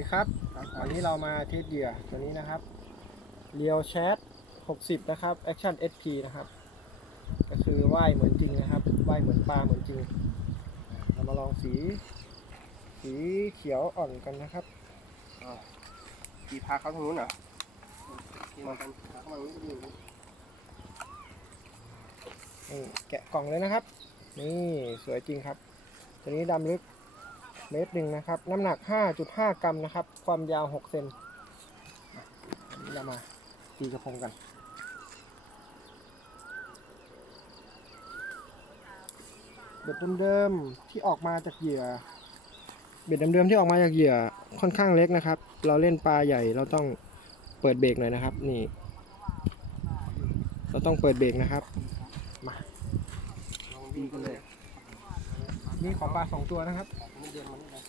ดีครับวันนี้เรามาเทสเหยื่อตัวนี้นะครับเรียวแชท60 นะครับ Action SP นะครับ ก็คือว่ายเหมือนจริงนะครับ ว่ายเหมือนปลาเหมือนจริง เรามาลองสี สีเขียวอ่อนกันนะครับกีพาเขาทางนู้นเหรอกีมากันพาเข้ามาตรงนี้ก็ดีนี่แกะกล่องเลยนะครับ นี่สวยจริงครับ ตัวนี้ดำลึก เมตรหนึ่งนะครับ น้ำหนัก 5.5 กรัมนะครับ ความยาว 6 เซนอะอันนี้เรามาตีกระพงกันเบ็ดเดิมๆที่ออกมาจากเหยื่อ เบ็ดเดิมๆที่ออกมาจากเหยื่อค่อนข้างเล็กนะครับ เราเล่นปลาใหญ่เราต้องเปิดเบรกหน่อยนะครับ นี่ เราต้องเปิดเบรกนะครับลองดีกันเลย นี่ของปลาสองตัวนะครับนี่เดินมานี่นะ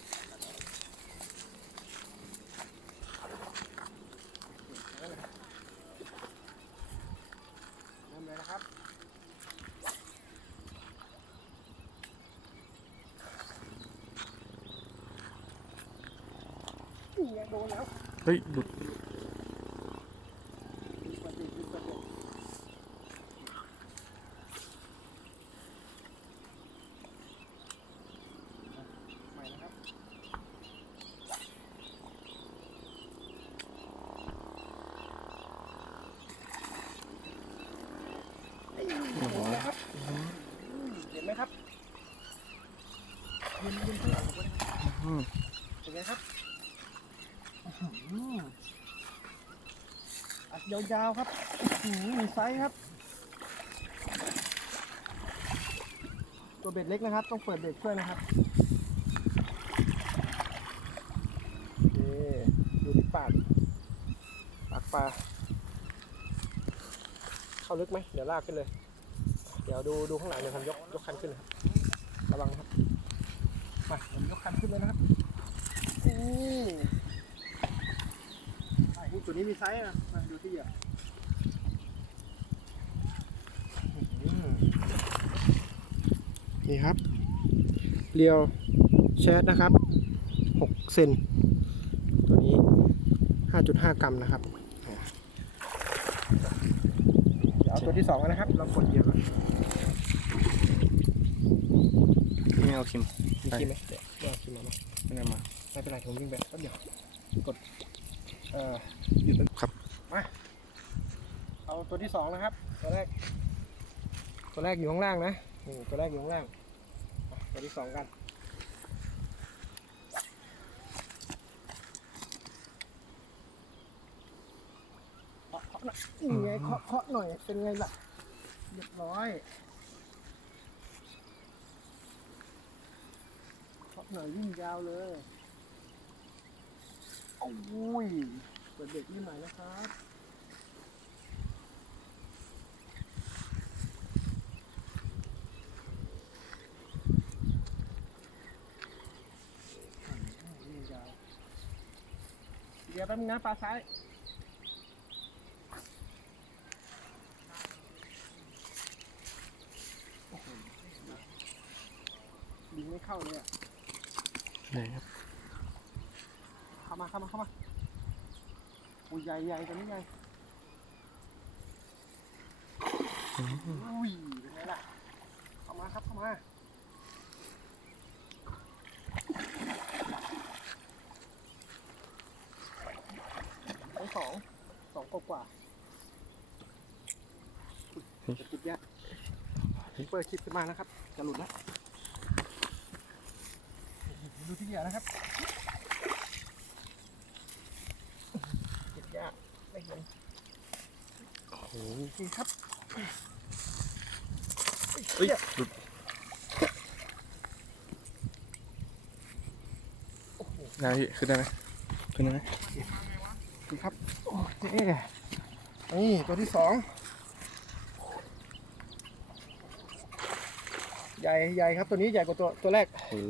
เริ่มเลยนะครับนี่ไงโดนแล้ว เฮ้ยหลุดดีกว่าดีดีกว่าดีใหม่นะครับ เห็นไหมครับเห็นไหม ครับยืนยืนข้างหลังผมก็ได้อืมเป็นไงครับอื้อหืออัดยาวๆครับอื้อหือมีไซส์ครับ ตัวเบ็ดเล็กนะครับ ต้องเปิดเบ็ดช่วยนะครับนี่ดูที่ปากปากปลาเข้าลึกไหมเดี๋ยวลากขึ้นเลย เดี๋ยวดูดูข้างหลังเดี๋ยวผมยกยกคันขึ้นครับระวังนะครับมาผมยกคันขึ้นเลยนะครับโอะนี่ตัวนี้มีไซส์นะมาดูที่เหยื่ออื้อหือนี่ครับเรียวแชทนะครับ6เซนตัวนี้ 5.5 กรัมนะครับ เดี๋ยวเอาตัวที่สองกันนะครับเรากดเหยื่อก่อนไม่เอาคิมมีคิมไหมเดี๋ยวเดี๋ยวเอาคิมมาไหมไม่ได้มาไม่เป็นไรผมวิ่งไปแป๊บเดียวกดเอ่อหยุดไปครับมาเอาตัวที่สองนะครับ ตัวแรก ตัวแรกอยู่ข้างล่างนะนี่ตัวแรกอยู่ข้างล่างมาตัวที่สองกัน เคาะเคาะ หน่อยนี่ไงเคาะเคาะหน่อย เป็นไงล่ะเรียบร้อยเคาะหน่อยวิ่งยาวเลยโอ้ยเปิดเด็กนี่หน่อยนะครับวิ่งยาวเดี๋ยวแป๊บนึงนะปลาซ้าย โอ้โหยิงไม่ เข้าเลยอะไหนครับเข้ามาเข้ามาเข้ามาอุ้ยใหญ่ใหญ่ตัวนี้ใหญ่อุ้ยเป็นไงล่ะเข้ามาครับเข้ามาทั้งสองสองกว่าๆอุ๊ยจะติดยากเปิดคลิปขึ้นมานะครับจะหลุดแล้ว ดูที่เหยื่อนะครับเก็บยากไม่เห็นโอ้โหนี่ครับเฮ้ยหลุดโอ้โหได้พี่ขึ้นได้ไหมขึ้นได้ไหมนี่ครับโอ้เจ๊นี่ตัวที่สองใหญ่ใหญ่ครับตัวนี้ใหญ่กว่าตัวตัวแรกโอ้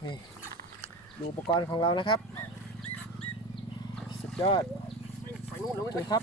โหดูอุปกรณ์ของเรานะครับ สุดยอดไปนู่นแล้วเว้ยดูครับ